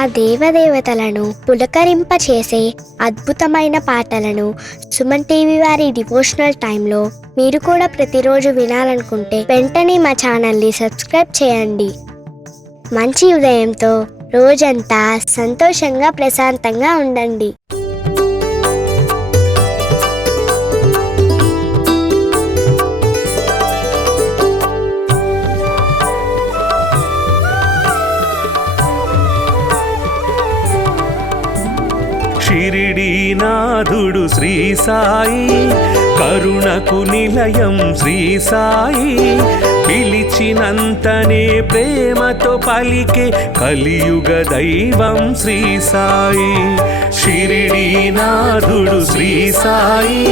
ఆ దేవదేవతలను పులకరింపచేసే అద్భుతమైన పాటలను సుమన్ టీవీ వారి డివోషనల్ టైంలో మీరు కూడా ప్రతిరోజు వినాలనుకుంటే వెంటనే మా ఛానల్ని సబ్స్క్రైబ్ చేయండి. మంచి ఉదయంతో రోజంతా సంతోషంగా ప్రశాంతంగా ఉండండి. షిరిడీనాథుడు శ్రీ సాయి, కరుణకు నిలయం శ్రీ సాయి, పిలిచినంతనే ప్రేమతో పలికే కలియుగ దైవం శ్రీ సాయి. షిరిడీనాథుడు శ్రీ సాయి,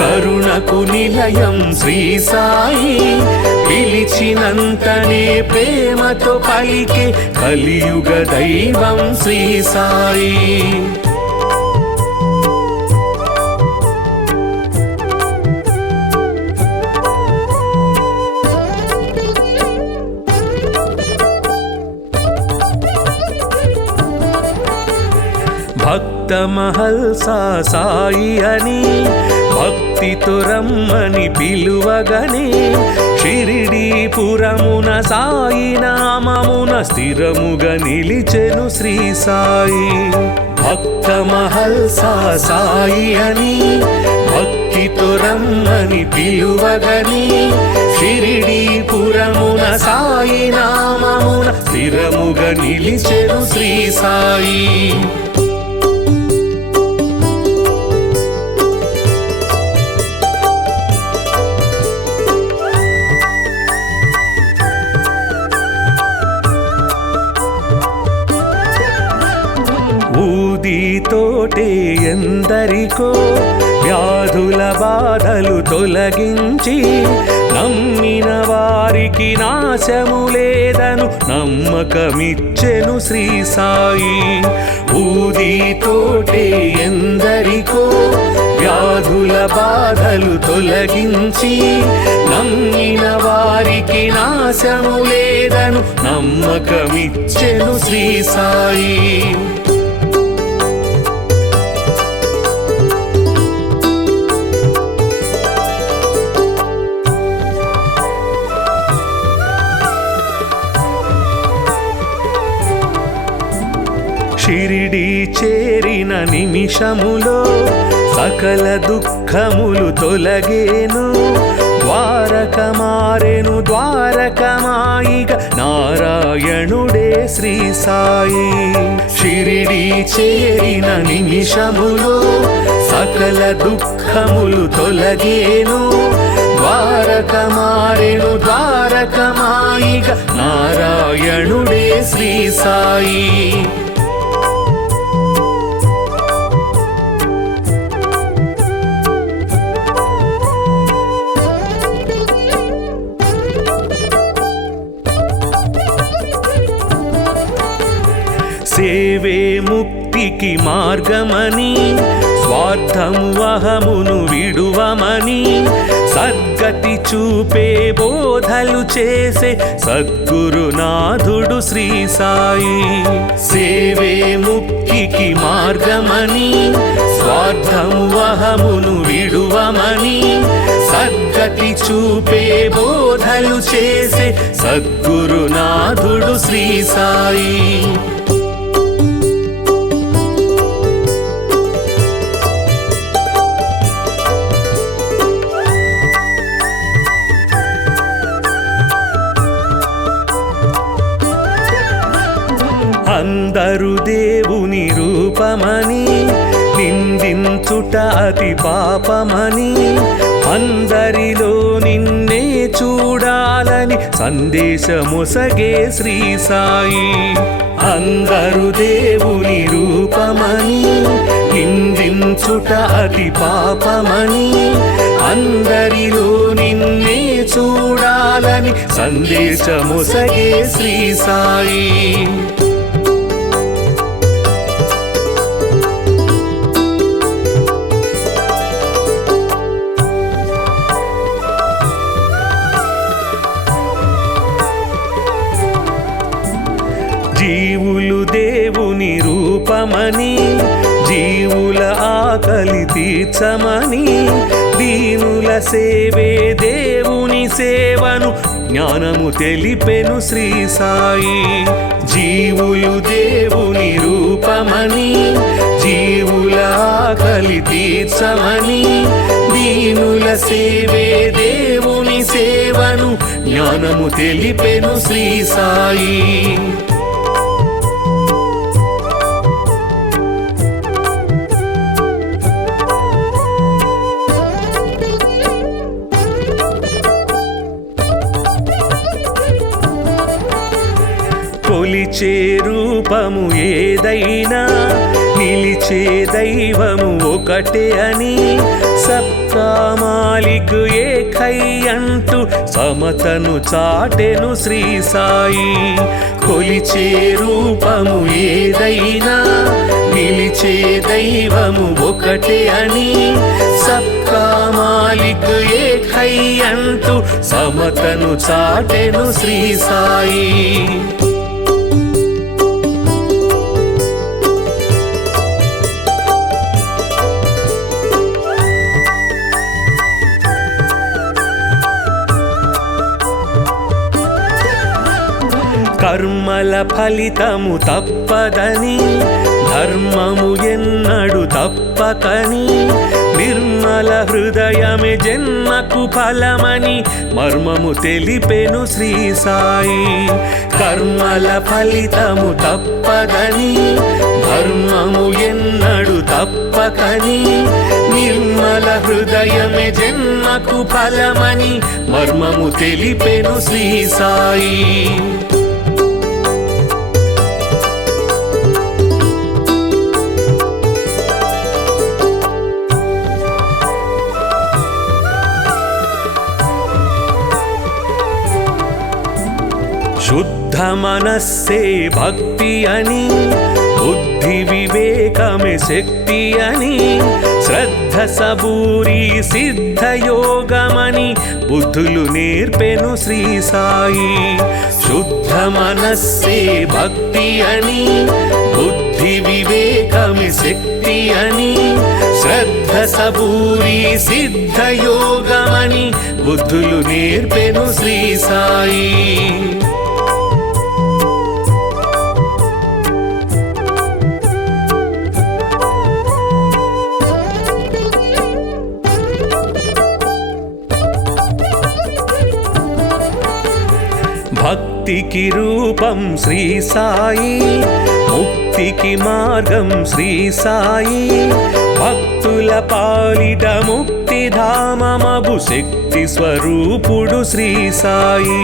కరుణకు నిలయం శ్రీ సాయి, పిలిచినంతనే ప్రేమతో పలికే కలియుగ దైవం శ్రీ సాయి. భక్త మహల్సా సాయి అని భక్తితో రమ్మని పిలువగనే, షిరిడీపురమున సాయి నామమున స్థిరముగా నిలిచెను శ్రీ సాయి. భక్త మహల్సా సాయి అని భక్తితో రమ్మని పిలువగనే, షిరిడీపురమున సాయి నామమున స్థిరముగా నిలిచెను శ్రీ సాయి. ఊదితోటే ఎందరికో వ్యాధుల బాధలు తొలగించి, నమ్మిన వారికి నాశము లేదను నమ్మకమిచ్చెను శ్రీ సాయి. ఊదితోటే ఎందరికో వ్యాధుల బాధలు తొలగించి, నమ్మిన వారికి నాశము లేదను నమ్మకమిచ్చెను శ్రీ సాయి. షిరిడీ చేరిన నిమిషములో సకల దుఃఖములు తొలగేను, ద్వారక మారెను ద్వారకమాయిగ నారాయణుడే శ్రీ సాయి. షిరిడీ చేరిన నిమిషములో సకల దుఃఖములు తొలగేను, ద్వారక మారెను ద్వారకమాయిగ నారాయణుడే శ్రీ సాయి. సేవే ముక్తికి మార్గమని, స్వార్థము అహమును విడువమని, సద్గతి చూపే బోధలు చేసే సద్గురునాథుడు శ్రీ సాయి. సేవే ముక్తికి మార్గమని, స్వార్థము అహమును విడువమని, సద్గతి చూపే బోధలు చేసే సద్గురునాథుడు శ్రీ సాయి. అందరు దేవుని రూపమని నిందించుట అతి పాపమని, అందరిలో నిన్నే చూడాలని సందేశమొసగే శ్రీ సాయి. అందరు దేవుని రూపమని నిందించుట అతి పాపమని, అందరిలో నిన్నే చూడాలని సందేశమొసగే శ్రీ సాయి. జీవులు దేవుని రూపమని జీవుల ఆకలి తీర్చమని దీనుల సేవే దేవుని సేవను జ్ఞానము తెలిపెను శ్రీ సాయి. జీవులు దేవుని రూపమని జీవుల ఆకలి తీర్చమని దీనుల సేవే దేవుని సేవను జ్ఞానము తెలిపెను శ్రీ సాయి. కొలిచే రూపము ఏదైనా నిలిచే దైవము ఒకటే అని సబ్కా మాలిక్ ఏకై అంటూ సమతను చాటెను శ్రీ సాయి. కొలిచే రూపము ఏదైనా నిలిచే దైవము ఒకటే అని సబ్కా మాలిక్ ఏకై అంటూ సమతను చాటెను శ్రీ సాయి. కర్మల ఫలితము తప్పదని ధర్మము ఎన్నడు తప్పకని నిర్మల హృదయమే జన్మకు ఫలమని మర్మము తెలిపెను శ్రీ సాయి. కర్మల ఫలితము తప్పదని ధర్మము ఎన్నడు తప్పకని నిర్మల హృదయమే జన్మకు ఫలమని మర్మము తెలిపెను శ్రీ సాయి. శుద్ధ మనస్సే భక్తి అని బుద్ధి వివేకమే శక్తి అని శ్రద్ధ సబూరి సిద్ధ యోగమని బుద్ధులు నేర్పెను శ్రీ సాయి. శుద్ధ మనస్సే భక్తి అని బుద్ధి వివేకమే శక్తి అని శ్రద్ధ సబూరి సిద్ధ యోగమని బుద్ధులు నేర్పెను శ్రీ సాయి. భక్తికి రూపం శ్రీ సాయి, ముక్తికి మార్గం శ్రీ సాయి. భక్తుల పాలిట ముక్తి ధామమగు శక్తి స్వరూపుడు శ్రీ సాయి.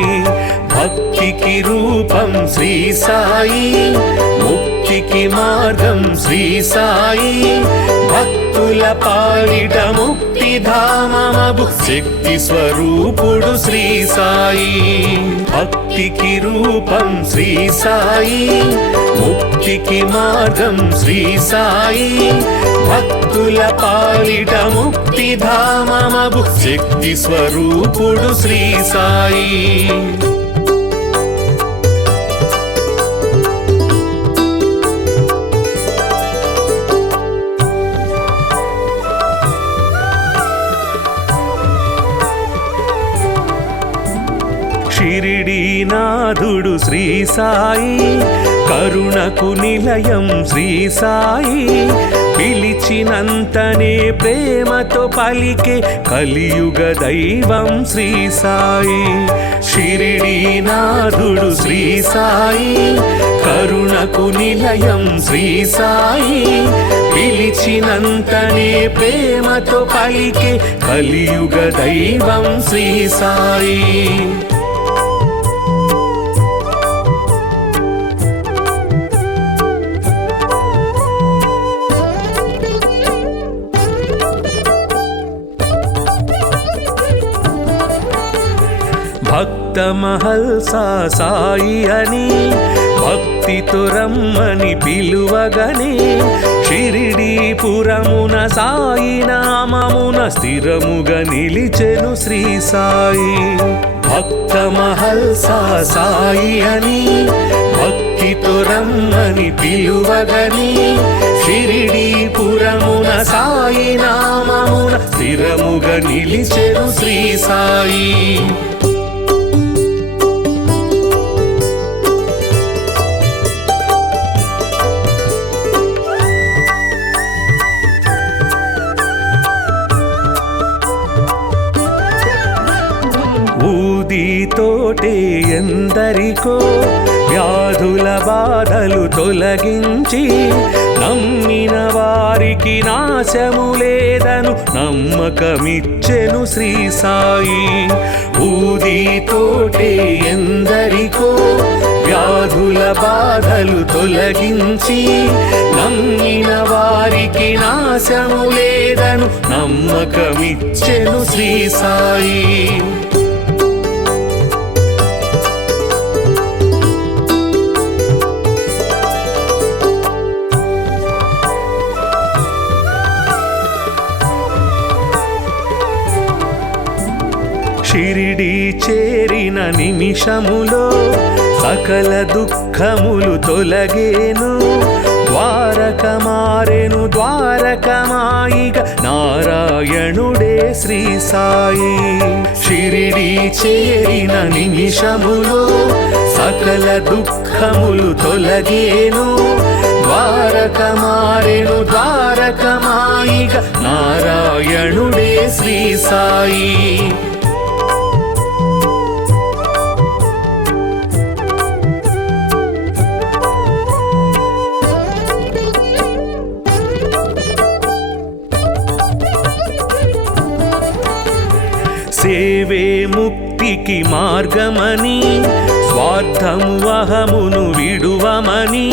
భక్తికి రూపం శ్రీ సాయి, ముక్తికి మార్గం శ్రీ సాయి. భక్తుల పాలిట ముక్తి ధామమగు శక్తి స్వరూపుడు శ్రీ సాయి. భక్తికి రూపం శ్రీ సాయి, ముక్తికి మార్గం శ్రీ సాయి. భక్తుల పాలిట ముక్తి ధామమగు శక్తి స్వరూపుడు శ్రీ సాయి. షిరిడీనాథుడు శ్రీ సాయి, కరుణకు నిలయం శ్రీ సాయి. పిలిచినంతనే ప్రేమతో పలికే కలియుగ దైవం శ్రీ సాయి. షిరిడీనాథుడు శ్రీ సాయి, కరుణకు నిలయం శ్రీ సాయి. పిలిచినంతనే ప్రేమతో పలికే కలియుగ దైవం శ్రీ సాయి. భక్త మహల్సా సాయి అని భక్తితో రమ్మని పిలువగని షిరిడీపురమున సాయి నామమున స్థిరముగా నిలిచెను శ్రీ సాయి. భక్త మహల్సా సాయి అని భక్తితో అని పిలువగని షిరిడి పురమున సాయి నామమున స్థిరముగా నిలిచెను శ్రీ సాయి. ఊదితోటే ఎందరికో వ్యాధుల బాధలు తొలగించి నమ్మిన వారికి నాశము లేదను నమ్మకమిచ్చెను శ్రీ సాయి. ఊదితోటే ఎందరికో వ్యాధుల బాధలు తొలగించి నమ్మిన వారికి నాశము లేదను నమ్మకమిచ్చెను శ్రీ సాయి. షిరిడి చేరిన నిమిషములో సకల దుఃఖములు తొలగేను. ద్వారక మారెను ద్వారకమాయిగ నారాయణుడే శ్రీ సాయి. షిరిడి చేరిన నిమిషములో సకల దుఃఖములు తొలగేను. ద్వారక మారెను ద్వారకమాయిగ నారాయణుడే శ్రీ సాయి. సేవే ముక్తికి మార్గమని స్వార్థము అహమును విడువమని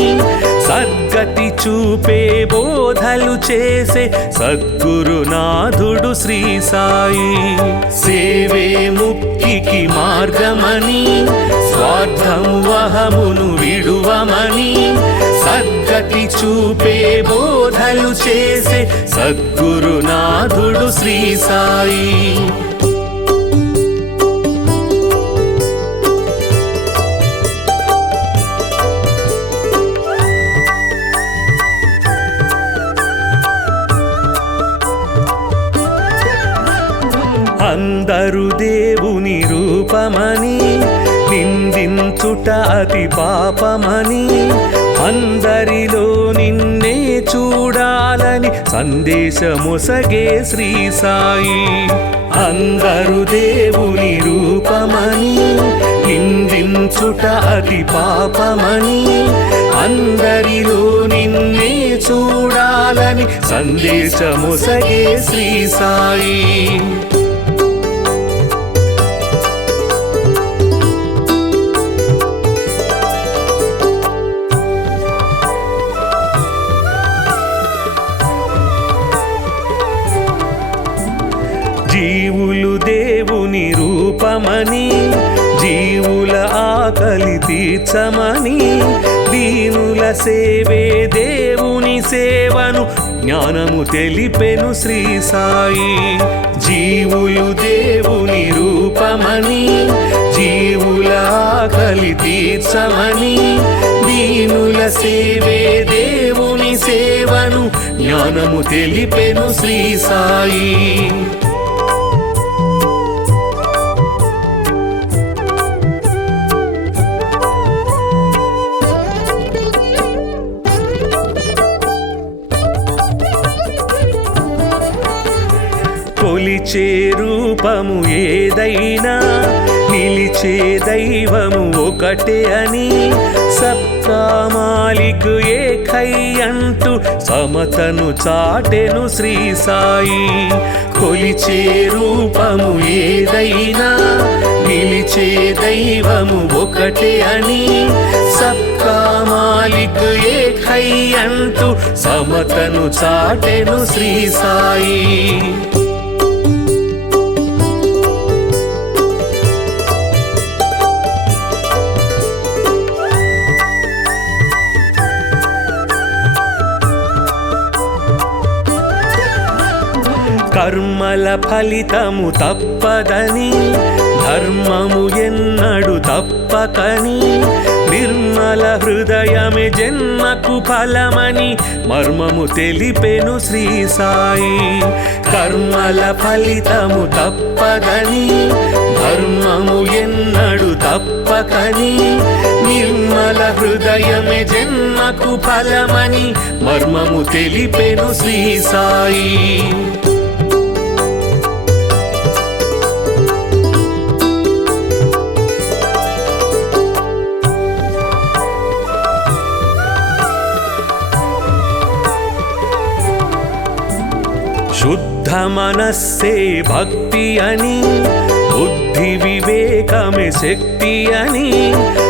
సద్గతి చూపే బోధలు చేసే సద్గురునాథుడు శ్రీ సాయి. సేవే ముక్తికి మార్గమని స్వార్థము అహమును విడువమని సద్గతి చూపే బోధలు చేసే సద్గురునాథుడు శ్రీ సాయి. అందరు దేవుని రూపమని నిందించుట అతి పాపమని అందరిలో నిన్నే చూడాలని సందేశమొసగే శ్రీ సాయి. అందరు దేవుని రూపమని నిందించుట అతి పాపమని అందరిలో నిన్నే చూడాలని సందేశమొసగే శ్రీ సాయి. జీవులు దేవుని రూపమని జీవుల ఆకలి తీర్చమని దీనుల సేవే దేవుని సేవను జ్ఞానము తెలిపెను శ్రీ సాయి. జీవులు దేవుని రూపమని జీవుల ఆకలి తీర్చమని దీనుల సేవే దేవుని సేవను జ్ఞానము తెలిపెను శ్రీ సాయి. కొలిచే రూపము ఏదైనా నిలిచే దైవము ఒకటే అని సబ్కా మాలిక్ ఏకై అంటూ సమతను చాటెను శ్రీ సాయి. కొలిచే రూపము ఏదైనా నిలిచే దైవము ఒకటే అని సబ్కా మాలిక్ ఏకై అంటూ సమతను చాటెను శ్రీ సాయి. కర్మల ఫలితము తప్పదని, ధర్మము ఎన్నడు తప్పకని, నిర్మల హృదయమే జన్మకు ఫలమని మర్మము తెలిపెను శ్రీ సాయి. కర్మల ఫలితము తప్పదని, ధర్మము ఎన్నడు తప్పకని, నిర్మల హృదయమే జన్మకు ఫలమని మర్మము తెలిపెను శ్రీ సాయి. శుద్ధ మనస్సే భక్తి అని, బుద్ధి వివేకమే శక్తి అని,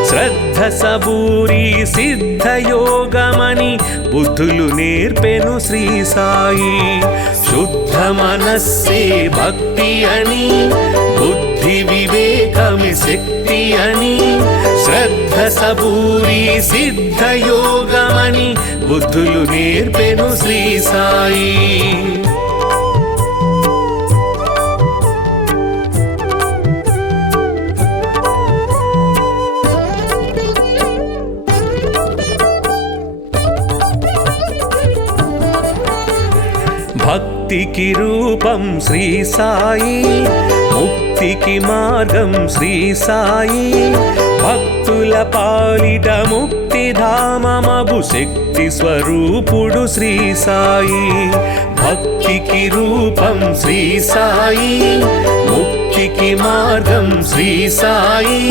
శ్రద్ధ సబూరి సిద్ధ యోగమని బుద్ధులు నేర్పెను శ్రీ సాయి. శుద్ధ మనస్సే భక్తి అని, బుద్ధి వివేకమే శక్తి అని, శ్రద్ధ సబూరి సిద్ధ యోగమని బుద్ధులు నేర్పెను శ్రీ సాయి. భక్తికి రూపం శ్రీ సాయి, ముక్తికి మార్గం శ్రీ సాయి, భక్తుల పాలిట ముక్తిధామమగు శక్తి స్వరూపుడు శ్రీ సాయి. భక్తికి రూపం శ్రీ సాయి, ముక్తికి మార్గం శ్రీ సాయి,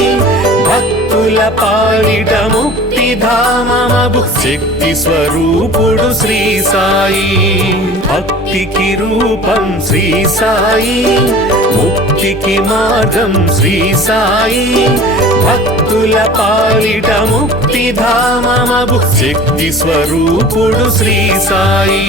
భక్తుల పాలిట ముక్తిధామమగు శక్తి స్వరూపుడు శ్రీ సాయి. భక్తికి రూపం శ్రీ సాయి, ముక్తికి మార్గం శ్రీ సాయి, భక్తుల పాలిట ముక్తిధామమగు శక్తి స్వరూపుడు శ్రీ సాయి.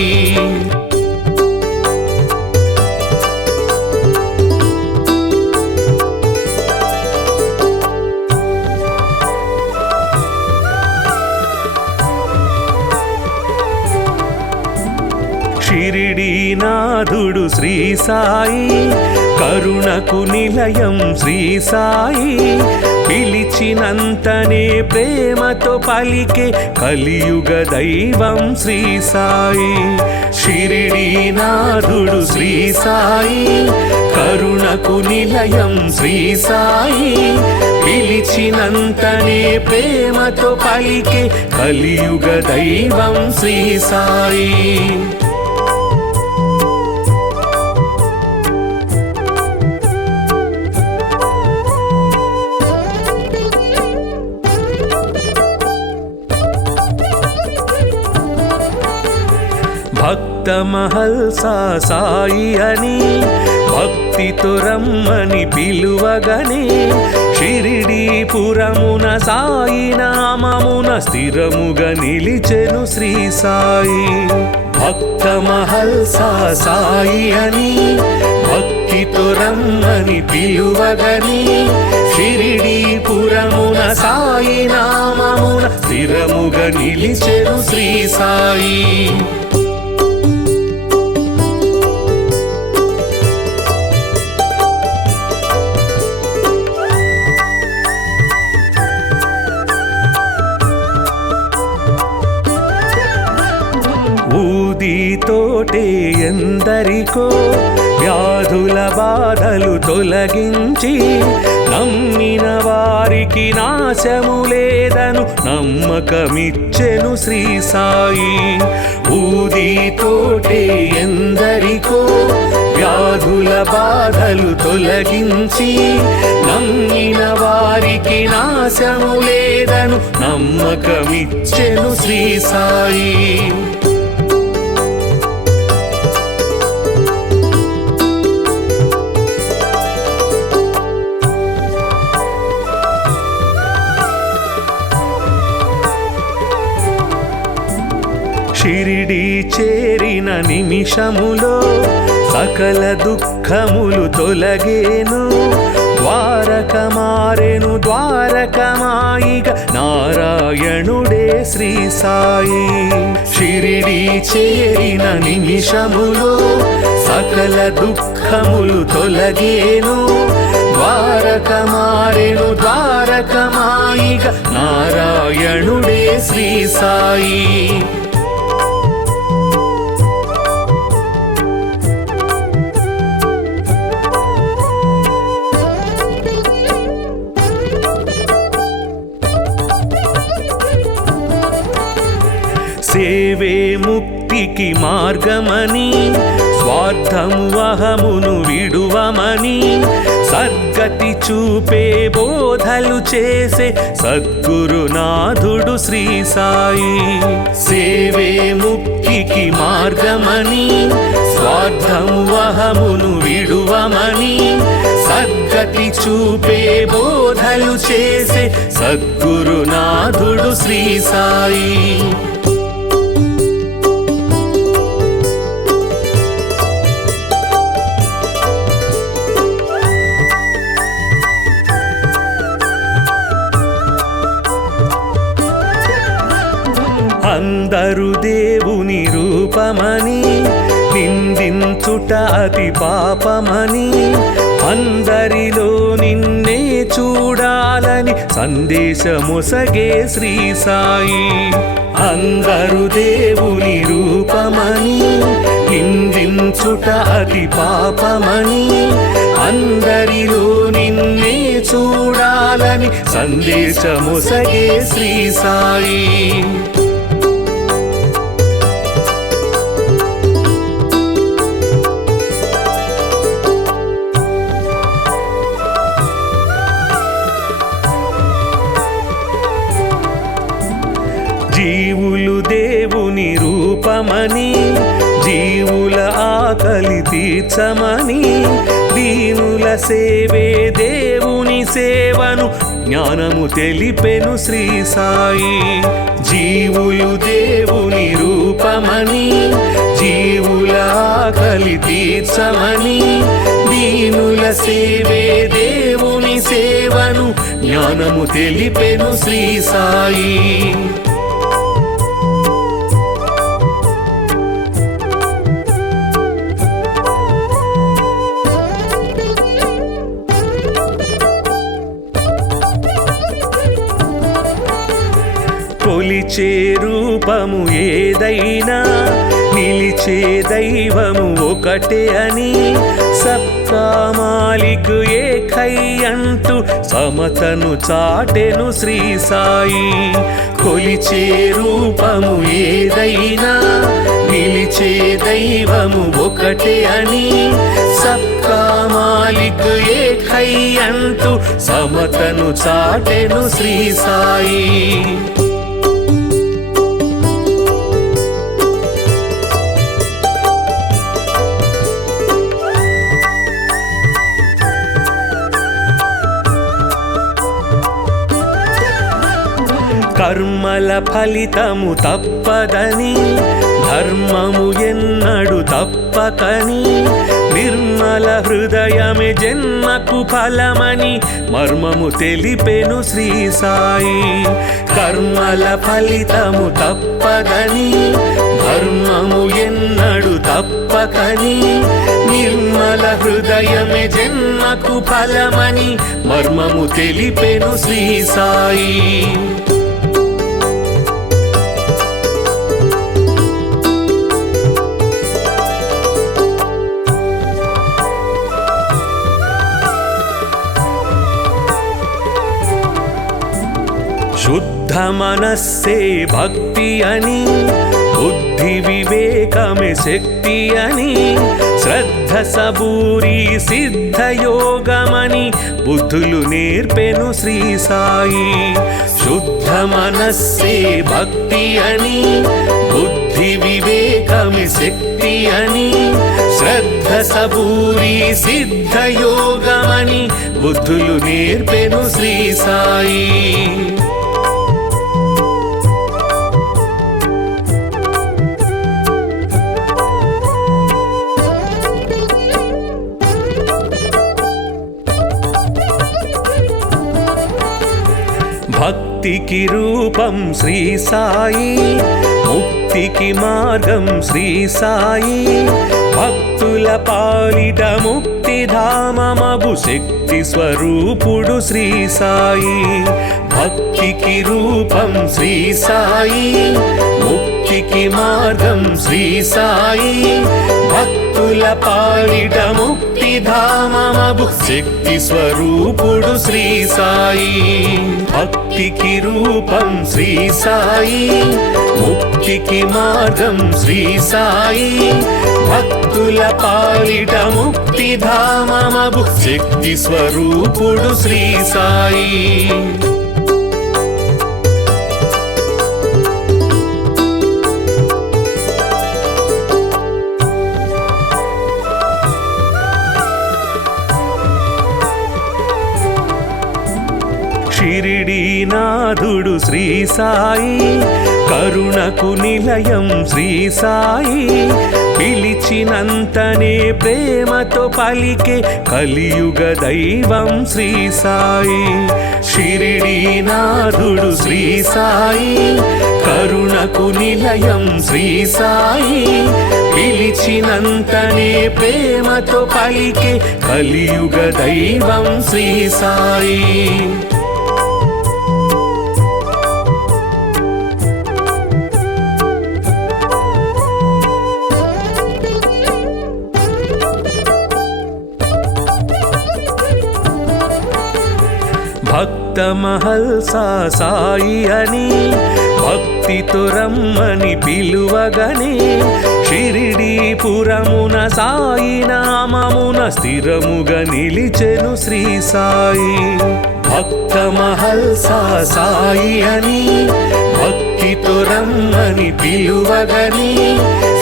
షిరిడీనాథుడు శ్రీ సాయి, కరుణకు నిలయం శ్రీ సాయి, పిలిచినంతనే ప్రేమతో పలికే కలియుగ దైవం శ్రీ సాయి. షిరిడీనాథుడు శ్రీ సాయి, కరుణకు నిలయం శ్రీ సాయి, పిలిచినంతనే ప్రేమతో పలికే కలియుగ దైవం శ్రీ సాయి. భక్త మహల్సా సాయి అని, భక్తితో రమ్మని పిలువగనే, షిరిడీపురమున సాయి నామమున స్థిరముగా నిలిచెను శ్రీ సాయి. భక్త మహల్సా సాయి అని, భక్తితో రమ్మని పిలువగనే, షిరిడీపురమున సాయి నామమున స్థిరముగా నిలిచెను శ్రీ సాయి. ఊదితోటే ఎందరికో వ్యాధుల బాధలు తొలగించి, నమ్మిన వారికి నాశము లేదను నమ్మకమిచ్చెను శ్రీ సాయి. ఊదితోటే ఎందరికో వ్యాధుల బాధలు తొలగించి, నమ్మిన వారికి నాశము లేదను నమ్మకమిచ్చెను శ్రీ సాయి. షిరిడీ చేరిన నిమిషములో సకల దుఃఖములు తొలగేను, ద్వారక మారెను ద్వారకమాయిగ నారాయణుడే శ్రీ సాయి. షిరిడి చేరిన నిమిషములో సకల దుఃఖములు తొలగేను. ద్వారక మారెను ద్వారకమాయిగ నారాయణుడే శ్రీ సాయి. సేవే ముక్తికి మార్గమని స్వార్థము అహమును విడువమని సద్గతి చూపే బోధలు చేసే సద్గురునాథుడు శ్రీ సాయి. సేవే ముక్తికి మార్గమని స్వార్థము అహమును విడువమని సద్గతి చూపే బోధలు చేసే సద్గురునాథుడు శ్రీ సాయి. అందరు దేవుని రూపమని నిందించుట అతి పాపమని అందరిలో నిన్నే చూడాలని సందేశమొసగే శ్రీ సాయి. అందరు దేవుని రూపమని నిందించుట అతి పాపమని అందరిలో నిన్నే చూడాలని సందేశమొసగే శ్రీ సాయి. జీవులు దేవుని రూపమని జీవుల ఆకలి తీర్చమని దీనుల సేవే దేవుని సేవను జ్ఞానము తెలిపెను శ్రీ సాయి. జీవులు దేవుని రూపమని జీవుల ఆకలి తీర్చమని దీనుల సేవే దేవుని సేవను జ్ఞానము తెలిపెను శ్రీ సాయి. కొలిచే రూపము ఏదైనా నిలిచే దైవము ఒకటే అని సబ్కా మాలిక్ ఏకై అంటూ సమతను చాటెను శ్రీ సాయి. కొలిచే రూపము ఏదైనా నిలిచే దైవము ఒకటే అని సబ్కా మాలిక్ ఏకై అంటూ సమతను చాటెను శ్రీ సాయి. కర్మల ఫలితము తప్పదని ధర్మము ఎన్నడు తప్పకని నిర్మల హృదయమే జన్మకు ఫలమని మర్మము తెలిపెను శ్రీ సాయి. కర్మల ఫలితము తప్పదని ధర్మము ఎన్నడు తప్పకని నిర్మల హృదయమే జన్మకు ఫలమని మర్మము తెలిపెను శ్రీ సాయి. శుద్ధ మనస్సే భక్తి అని బుద్ధి వివేకమే శక్తి అని శ్రద్ధ సబూరి సిద్ధయోగమని బుద్ధులు నేర్పెను శ్రీ సాయి. శుద్ధ మనస్సే భక్తి అని బుద్ధి వివేకమే శక్తి అని శ్రద్ధ సబూరి సిద్ధయోగమని బుద్ధులు నేర్పెను శ్రీ సాయి. భక్తికి రూపం శ్రీ సాయి, ముక్తికి మార్గం శ్రీ సాయి, భక్తుల పాలిట ముక్తిధామమగు శక్తి స్వరూపుడు శ్రీ సాయి. భక్తికి రూపం శ్రీ సాయి, ముక్తికి మార్గం శ్రీ సాయి, భక్తుల పాలిట ముక్తిధామమగు శక్తి స్వరూపుడు శ్రీ సాయి. భక్తికి రూపం శ్రీ సాయి, ముక్తికి మార్గం శ్రీ సాయి, భక్తుల పాలిట ముక్తిధామమగు శక్తి స్వరూపుడు శ్రీ సాయి. షిరిడీనాథుడు శ్రీ సాయి, కరుణకు నిలయం శ్రీ సాయి, పిలిచినంతనే ప్రేమతో పలికే కలియుగ దైవం శ్రీ సాయి. షిరిడీనాథుడు శ్రీ సాయి, కరుణకు నిలయం శ్రీ సాయి, పిలిచినంతనే ప్రేమతో పలికే కలియుగ దైవం శ్రీ సాయి. భక్త మహల్సా సాయి అని భక్తితో రమ్మని పిలువగనే, షిరిడీపురమున సాయి నామమున స్థిరముగా నిలిచెను శ్రీ సాయి. భక్త మహల్సా సాయి అని భక్తితో రమ్మని పిలువగనే,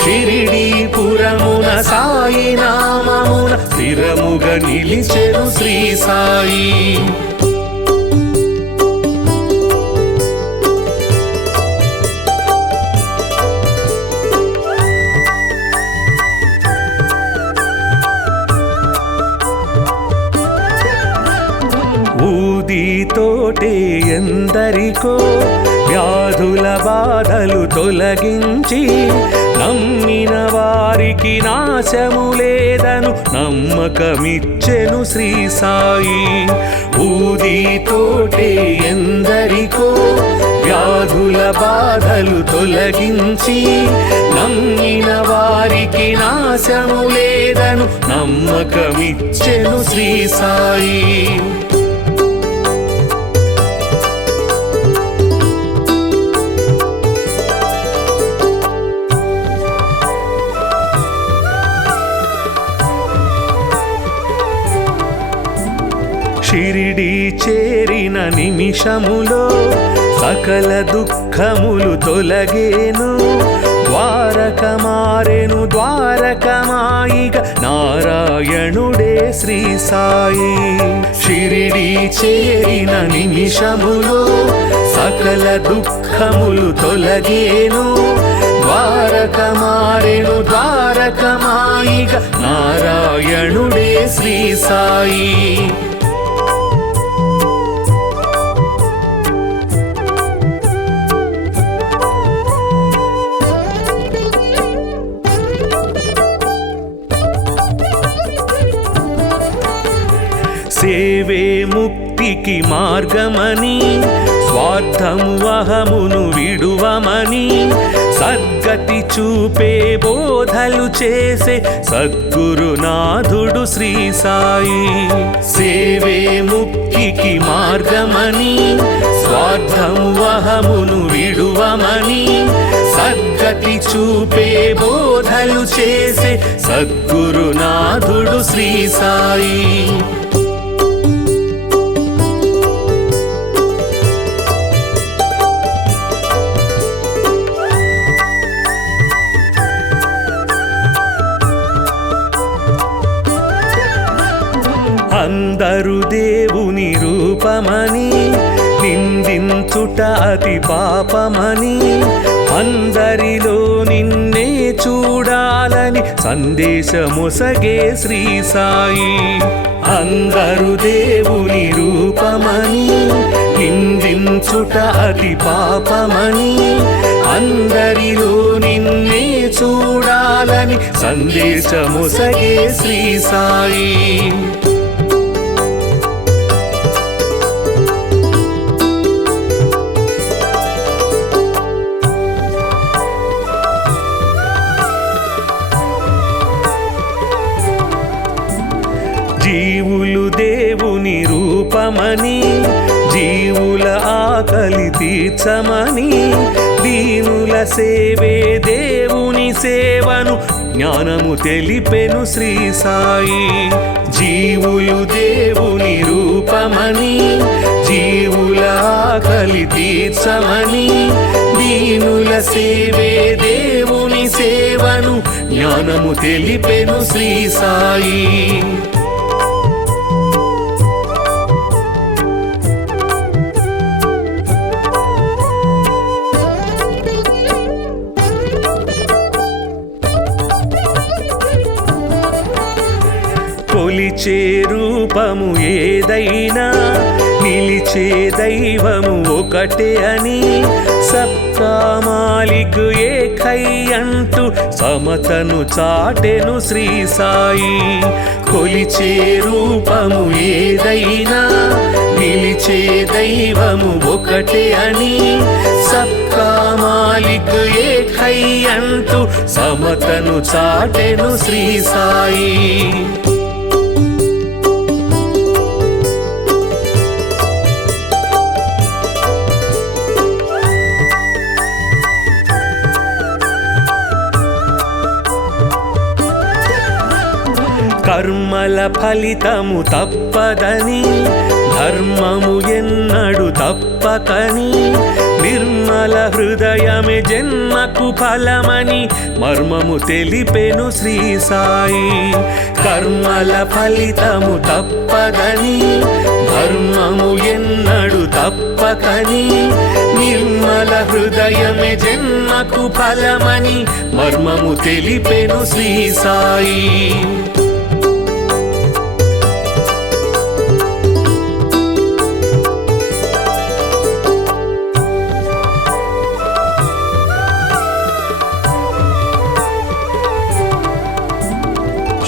షిరిడీపురమున సాయి నామమున స్థిరముగా నిలిచెను శ్రీ సాయి. ఊదితోటే ఎందరికో వ్యాధుల బాధలు తొలగించి, నమ్మిన వారికి నాశము లేదను నమ్మకమిచ్చెను శ్రీ సాయి. ఊదితోటే ఎందరికో వ్యాధుల బాధలు తొలగించి, నమ్మిన వారికి నాశము లేదను నమ్మకమిచ్చెను శ్రీ సాయి. షిరిడీ చేరిన నిమిషములో సకల దుఃఖములు తొలగేను, ద్వారక మారెను ద్వారకమాయిగ నారాయణుడే శ్రీ సాయి. షిరిడీ చేరిన నిమిషములో సకల దుఃఖములు తొలగేను, ద్వారక మారెను ద్వారకమాయిగ నారాయణుడే శ్రీ సాయి. సేవే ముక్తికి మార్గమని, స్వార్థము అహమును విడువమని, సద్గతి చూపే బోధలు చేసే సద్గురునాథుడు శ్రీ సాయి. సేవే ముక్తికి మార్గమని, స్వార్థము అహమును విడువమని, సద్గతి చూపే బోధలు చేసే సద్గురునాథుడు శ్రీ సాయి. అందరు దేవుని రూపమని నిందించుట అతి పాపమని, అందరిలో నిన్నే చూడాలని సందేశమొసగే శ్రీ సాయి. అందరు దేవుని రూపమని నిందించుట అతి పాపమని, అందరిలో నిన్నే చూడాలని సందేశమొసగే శ్రీ సాయి. జీవులు దేవుని రూపమని, జీవుల ఆకలి తీర్చమని, దీనుల సేవే దేవుని సేవను జ్ఞానము తెలిపెను శ్రీ సాయి. జీవులు దేవుని రూపమని, జీవుల ఆకలి తీర్చమని, దీనుల సేవే దేవుని సేవను జ్ఞానము తెలిపెను శ్రీ సాయి. కొలిచే రూపము ఏదైనా నిలిచే దైవము ఒకటే అని, సబ్కా మాలిక్ ఏకై అంటూ సమతను చాటెను శ్రీ సాయి. కొలిచే రూపము ఏదైనా నిలిచే దైవము ఒకటే అని, సబ్కా మాలిక్ ఏకై అంటూ సమతను చాటెను శ్రీ సాయి. కర్మల ఫలితము తప్పదని, ధర్మము ఎన్నడు తప్పకని, నిర్మల హృదయమే జన్మకు ఫలమని మర్మము తెలిపెను శ్రీ సాయి. కర్మల ఫలితము తప్పదని, ధర్మము ఎన్నడు తప్పకని, నిర్మల హృదయమే జన్మకు ఫలమని మర్మము తెలిపెను శ్రీ సాయి.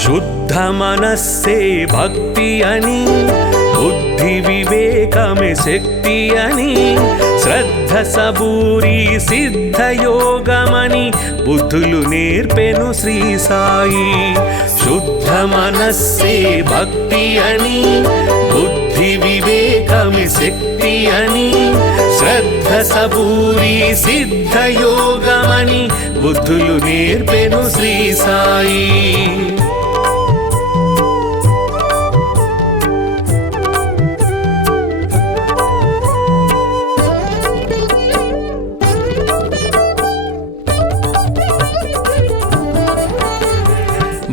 శుద్ధ మనస్సే భక్తి అని, బుద్ధి వివేకమే శక్తి అని, శ్రద్ధ సబూరి సిద్ధయోగమని బుద్ధులు నేర్పెను శ్రీ సాయి. శుద్ధ మనస్సే భక్తి అని, బుద్ధి వివేకమే శక్తి అని, శ్రద్ధ సబూరి సిద్ధయోగమని బుద్ధులు నేర్పెను శ్రీ సాయి.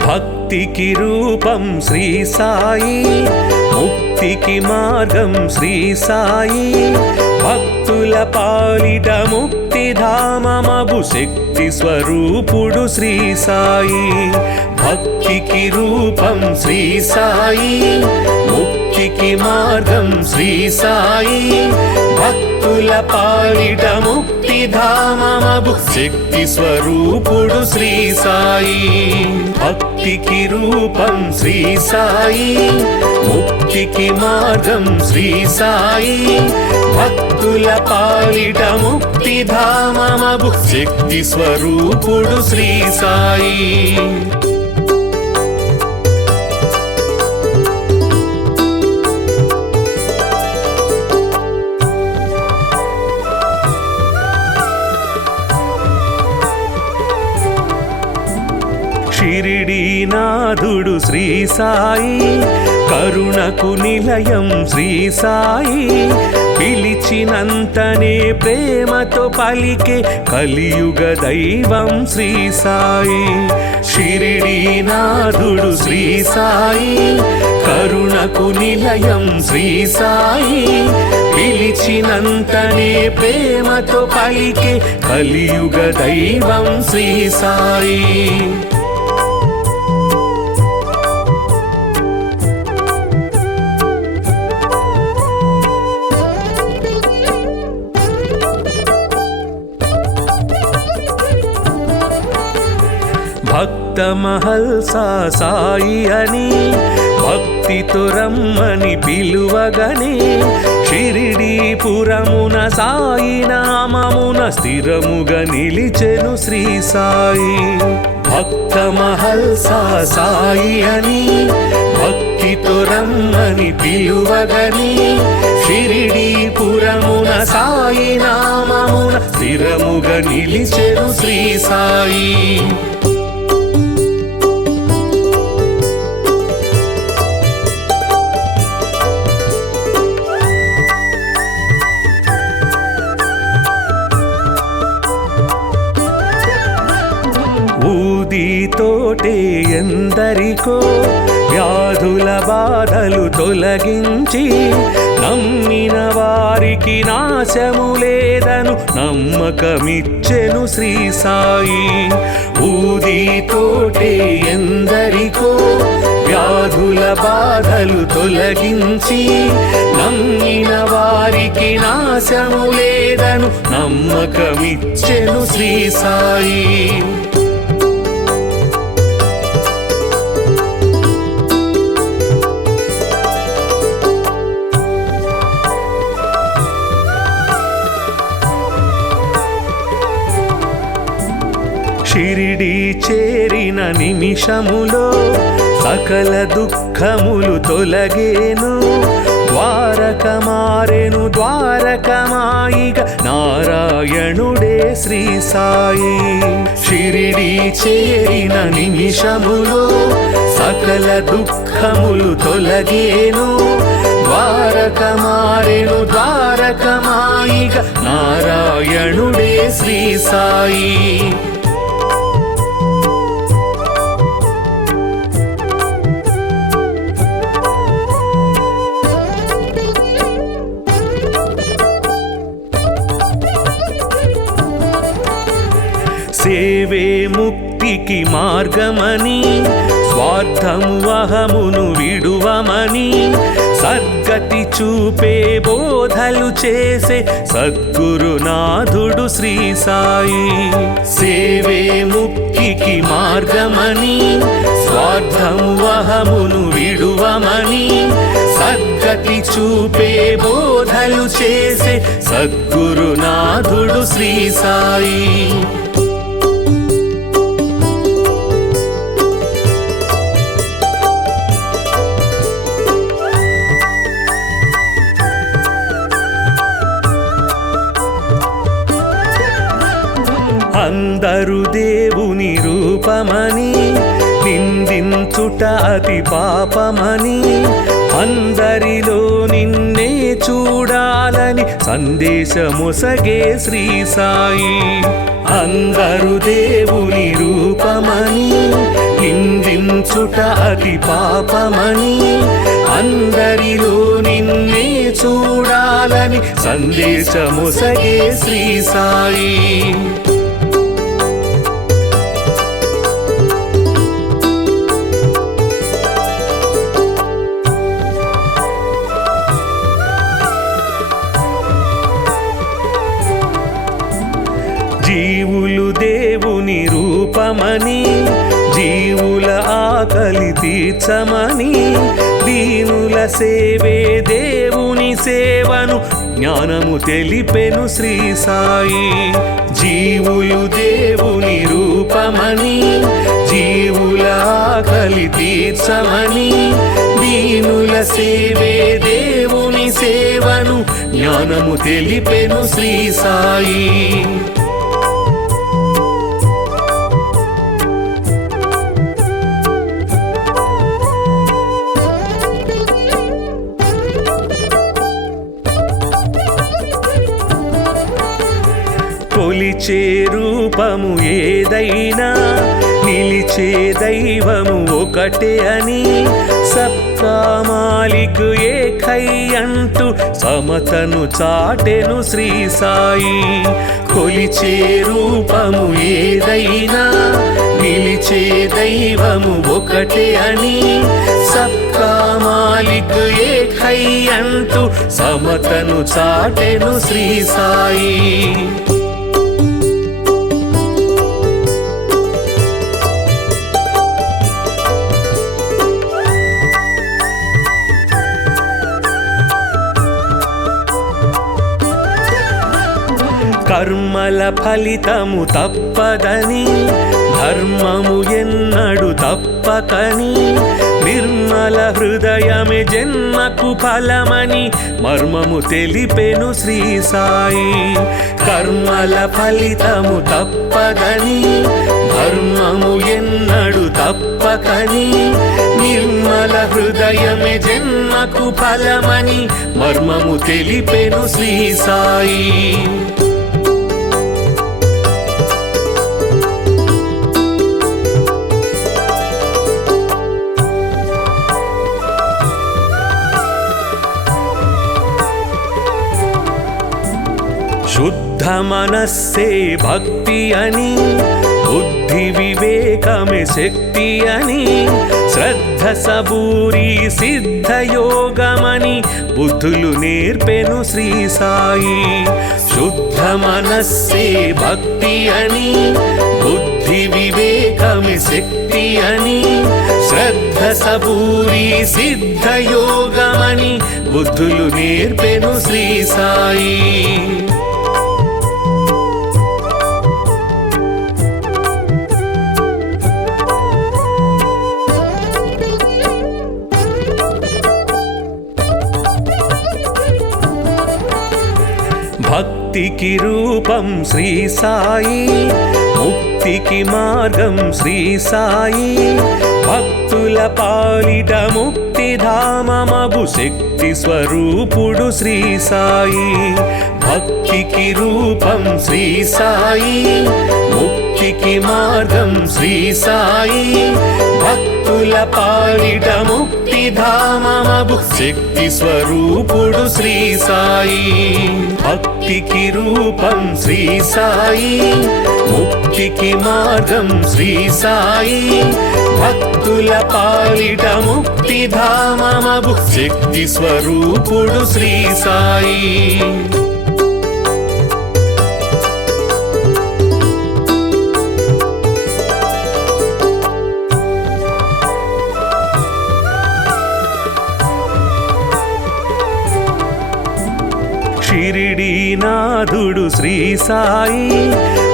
భక్తికి రూపం శ్రీ సాయి, ముక్తికి మార్గం శ్రీ సాయి, భక్తుల పాలిట ముక్తిధామమగు శక్తి స్వరూపుడు శ్రీ సాయి. భక్తికి రూపం శ్రీ సాయి, ముక్తికి మార్గం శ్రీ సాయి, భక్తుల పాలిట ముక్తిధామమగు శక్తి స్వరూపుడు శ్రీ సాయి. భక్తికి రూపం శ్రీ సాయి, ముక్తికి మార్గం శ్రీ సాయి, భక్తుల పాలిట ముక్తిధామమగు శక్తి స్వరూపుడు శ్రీ సాయి. షిరిడీనాథుడు శ్రీ సాయి, కరుణకు నిలయం శ్రీ సాయి, పిలిచినంతనే ప్రేమతో పలికే కలియుగ దైవం శ్రీ సాయి. షిరిడీనాథుడు శ్రీ సాయి, కరుణకు నిలయం శ్రీ సాయి, పిలిచినంతనే ప్రేమతో పలికే కలియుగ దైవం శ్రీ సాయి. భక్త మహల్సా సాయి అని భక్తితో రమ్మని పిలువగనే షిరిడీపురమున సాయి నామమున స్థిరముగా నిలిచెను శ్రీ సాయి. భక్త మహల్సా సాయి అని భక్తితో రమ్మని పిలువగని షిరిడీపురమున సాయి నామమున స్థిరముగా నిలిచెను శ్రీ సాయి. ఊదితోటే ఎందరికో వ్యాధుల బాధలు తొలగించి నమ్మిన వారికి నాశము లేదను నమ్మకమిచ్చెను శ్రీ సాయి. ఊదితోటే ఎందరికో వ్యాధుల బాధలు తొలగించి నమ్మిన వారికి నాశము లేదను నమ్మకమిచ్చెను శ్రీ సాయి. షిరిడి చేరిన నిమిషములో సకల దుఃఖములు తొలగేను. ద్వారక మారెను ద్వారకమాయిగ నారాయణుడే శ్రీ సాయి. షిరిడి చేరిన నిమిషములో సకల దుఃఖములు తొలగేను. ద్వారక మారెను ద్వారకమాయిగ నారాయణుడే శ్రీ సాయి. సేవే ముక్తికి మార్గమని స్వార్థము అహమును విడువమని సద్గతి చూపే బోధలు చేసే సద్గురునాథుడు శ్రీ సాయి. సేవే ముక్తికి మార్గమని స్వార్థము అహమును విడువమని సద్గతి చూపే బోధలు చేసే సద్గురునాథుడు శ్రీ సాయి. అందరు దేవుని రూపమని నిందించుట అతి పాపమని అందరిలో నిన్నే చూడాలని సందేశమొసగే శ్రీ సాయి. అందరు దేవుని రూపమని నిందించుట అతి పాపమని అందరిలో నిన్నే చూడాలని సందేశమొసగే శ్రీ సాయి. జీవులు దేవుని రూపమని జీవుల ఆకలి తీర్చమని దీనుల సేవే దేవుని సేవను జ్ఞానము తెలిపెను శ్రీ సాయి. జీవులు దేవుని రూపమని జీవుల ఆకలి తీర్చమని దీనుల సేవే దేవుని సేవను జ్ఞానము తెలిపెను శ్రీ సాయి. కొలిచే రూపము ఏదైనా నిలిచే దైవము ఒకటే అని సబ్కా మాలిక్ ఏకై అంటూ సమతను చాటెను శ్రీ సాయి. కొలిచే రూపము ఏదైనా నిలిచే దైవము ఒకటే అని సబ్కా మాలిక్ ఏకై అంటూ సమతను చాటెను శ్రీ సాయి. కర్మల ఫలితము తప్పదని ధర్మము ఎన్నడు తప్పకని నిర్మల హృదయమే జన్మకు ఫలమని మర్మము తెలిపెను శ్రీ సాయి. కర్మల ఫలితము తప్పదని ధర్మము ఎన్నడు తప్పకని నిర్మల హృదయమే జన్మకు ఫలమని మర్మము తెలిపెను శ్రీ సాయి. శుద్ధ మనస్సే భక్తి అని బుద్ధి వివేకమే శక్తి అని శ్రద్ధ సబూరి సిద్ధ యోగమని బుద్ధులు నేర్పెను శ్రీ సాయి. శుద్ధ మనస్సే భక్తి అని బుద్ధి వివేకమే శక్తి అని శ్రద్ధ సబూరి సిద్ధ యోగమని బుద్ధులు నేర్పెను శ్రీ సాయి. భక్తికి రూపం శ్రీ సాయి, ముక్తికి మార్గం శ్రీ సాయి. భక్తుల పాలిట ముక్తి ధామమగు శక్తి స్వరూపుడు శ్రీ సాయి. భక్తికి రూపం శ్రీ సాయి, ముక్తికి మార్గం శ్రీ సాయి. భక్తుల పాలిట ముక్తి ధామమగు శక్తి స్వరూపుడు శ్రీ సాయి. భక్తికి రూపం శ్రీ సాయి, ముక్తికి మార్గం శ్రీ సాయి. భక్తుల పాలిట ముక్తి ధామమగు శక్తి స్వరూపుడు శ్రీ సాయి. షిరిడీనాథుడు శ్రీ సాయి,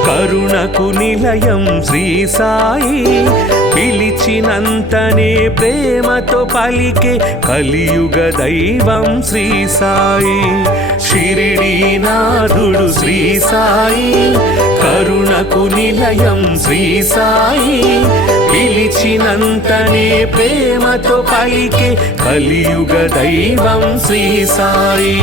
కరుణకు నిలయం శ్రీ సాయి. పిలిచినంతనే ప్రేమతో పలికే కలియుగ దైవం శ్రీ సాయి. షిరిడీనాథుడు శ్రీ సాయి, కరుణకు నిలయం శ్రీ సాయి. పిలిచినంతనే ప్రేమతో పలికే కలియుగ దైవం శ్రీ సాయి.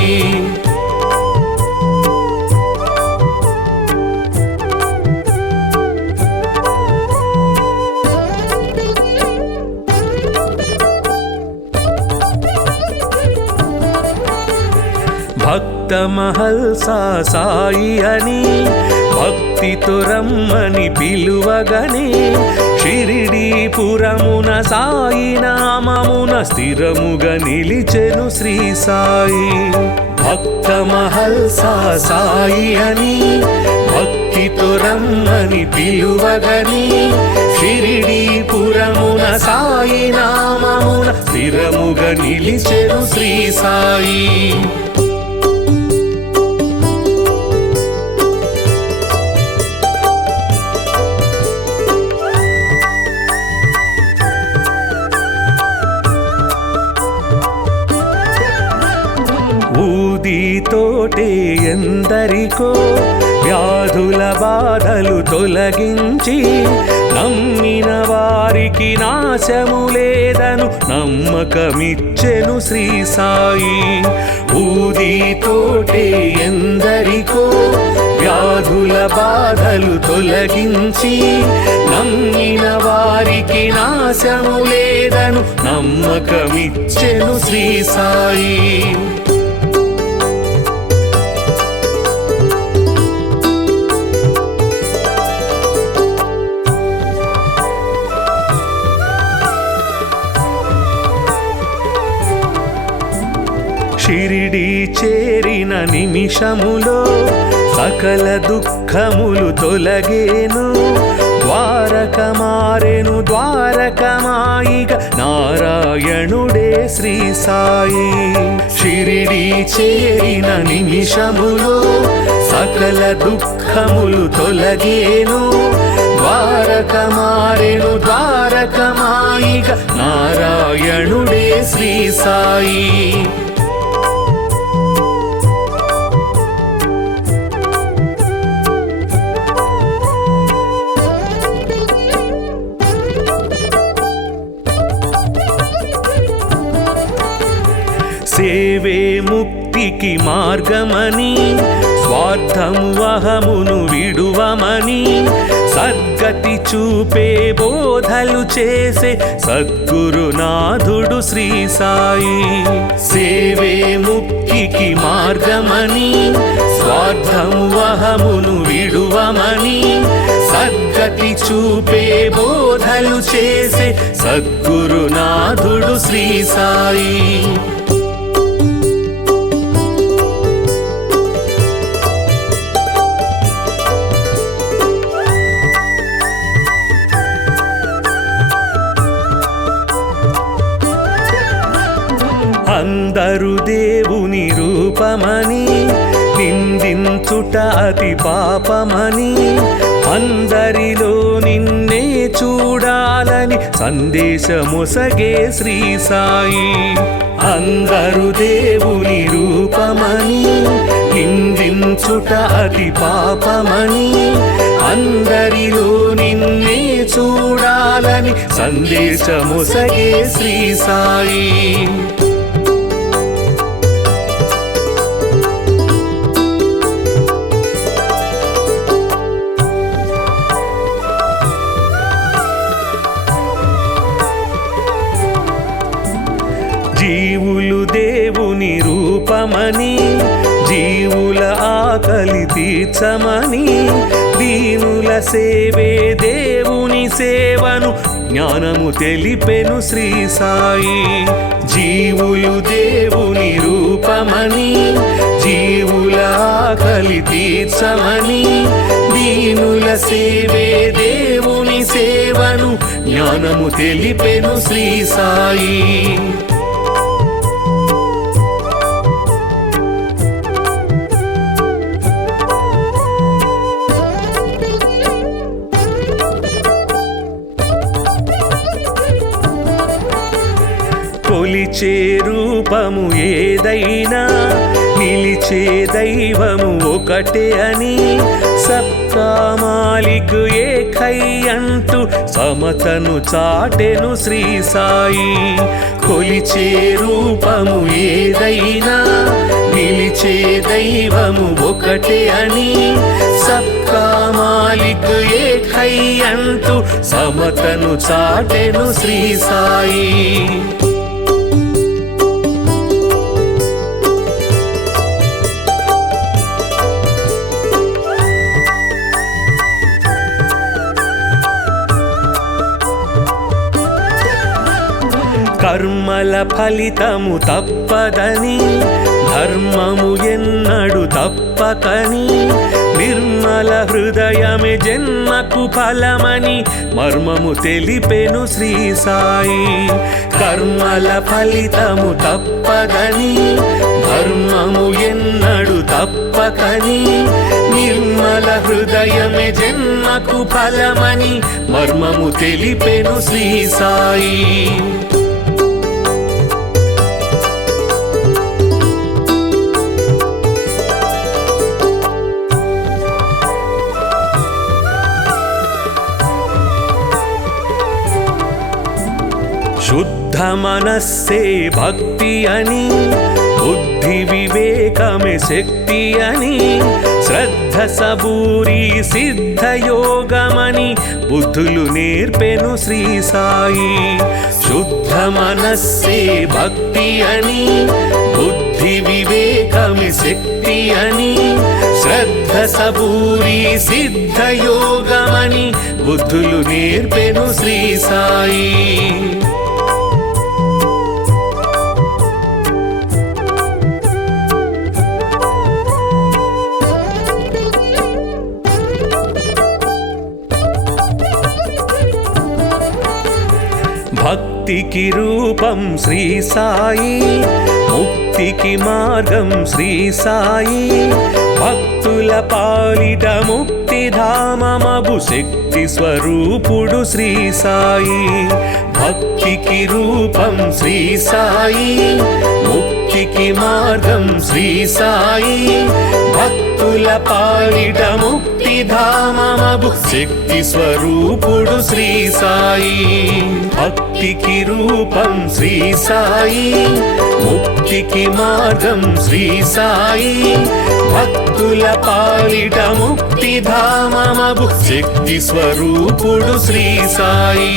భక్త మహల్సా సాయి అని భక్తితో రమ్మని పిలువగనే షిరిడీపురమున సాయి నామమున స్థిరముగా నిలిచెను శ్రీ సాయి. భక్త మహల్సా సాయి అని భక్తితో రమ్మని పిలువగనే షిరిడీపురమున సాయి నామమున స్థిరముగా నిలిచెను శ్రీ సాయి. ఊదితోటే ఎందరికో వ్యాధుల బాధలు తొలగించి నమ్మిన వారికి నాశము లేదను నమ్మకమిచ్చెను శ్రీ సాయి. ఊదితోటే ఎందరికో వ్యాధుల బాధలు తొలగించి నమ్మిన వారికి నాశము లేదను నమ్మకమిచ్చెను శ్రీ సాయి. షిరిడీ చేరిన నిమిషములో సకల దుఃఖములు తొలగేను. ద్వారక మారెను ద్వారకమాయిగా నారాయణుడే శ్రీ సాయి. షిరిడి చేరిన నిమిషములో సకల దుఃఖములు తొలగేను. ద్వారక మారెను ద్వారకమాయిగా నారాయణుడే శ్రీ సాయి. సేవే ముక్తికి మార్గమని స్వార్థము అహమును విడువమని సద్గతి చూపే బోధలు చేసే సద్గురునాథుడు శ్రీ సాయి. సేవే ముక్తికి మార్గమని స్వార్థము అహమును విడువమని సద్గతి చూపే బోధలు చేసే సద్గురునాథుడు శ్రీ సాయి. అందరు దేవుని రూపమని నిందించుట అతి పాపమని అందరిలో నిన్నే చూడాలని సందేశమొసగే శ్రీ సాయి. అందరు దేవుని రూపమని నిందించుట అతి పాపమని అందరిలో నిన్నే చూడాలని సందేశమొసగే శ్రీ సాయి. జీవులు దేవుని రూపమని జీవుల ఆకలి తీర్చమని దీనుల సేవే దేవుని సేవను జ్ఞానము తెలిపెను శ్రీ సాయి. జీవులు దేవుని రూపమని జీవుల ఆకలి తీర్చమని దీనుల సేవే దేవుని సేవను జ్ఞానము తెలిపెను శ్రీ సాయి. కొలిచే రూపము ఏదైనా నిలిచే దైవము ఒకటే అని సబ్కా మాలిక్ ఏకై అంటూ సమతను చాటెను శ్రీ సాయి. కొలిచే రూపము ఏదైనా నిలిచే దైవము ఒకటే అని సబ్కా మాలిక్ ఏకై అంటూ సమతను చాటెను శ్రీ సాయి. కర్మల ఫలితము తప్పదని ధర్మము ఎన్నడు తప్పకని నిర్మల హృదయమే జన్మకు ఫలమని మర్మము తెలిపెను శ్రీ సాయి. కర్మల ఫలితము తప్పదని ధర్మము ఎన్నడు తప్పకని నిర్మల హృదయమే జన్మకు ఫలమని మర్మము తెలిపెను శ్రీ సాయి. శుద్ధ మనస్సే భక్తి అని బుద్ధి వివేకమే శక్తి అని శ్రద్ధ సబూరి సిద్ధ యోగమని బుద్ధులు నేర్పెను శ్రీ సాయి. శుద్ధ మనస్సే భక్తి అని బుద్ధి వివేకమే శక్తి అని శ్రద్ధ సబూరి సిద్ధ యోగమని బుద్ధులు నేర్పెను శ్రీ సాయి. భక్తికి రూపం శ్రీ సాయి, ముక్తి ముక్తికి మార్గం శ్రీ సాయి భక్తుల పాలిట ముక్తిధామమగు శక్తి స్వరూపుడు శ్రీ సాయి భక్తికి రూపం శ్రీ సాయి ముక్తికి మార్గం శ్రీ సాయి భక్తుల పాలిట ముక్తిధామమగు శక్తి స్వరూపుడు శ్రీ సాయి భక్తికి రూపం శ్రీ సాయి ముక్తికి మార్గం శ్రీ సాయి భక్తుల పాలిట ముక్తిధామమగు శక్తి స్వరూపుడు శ్రీ సాయి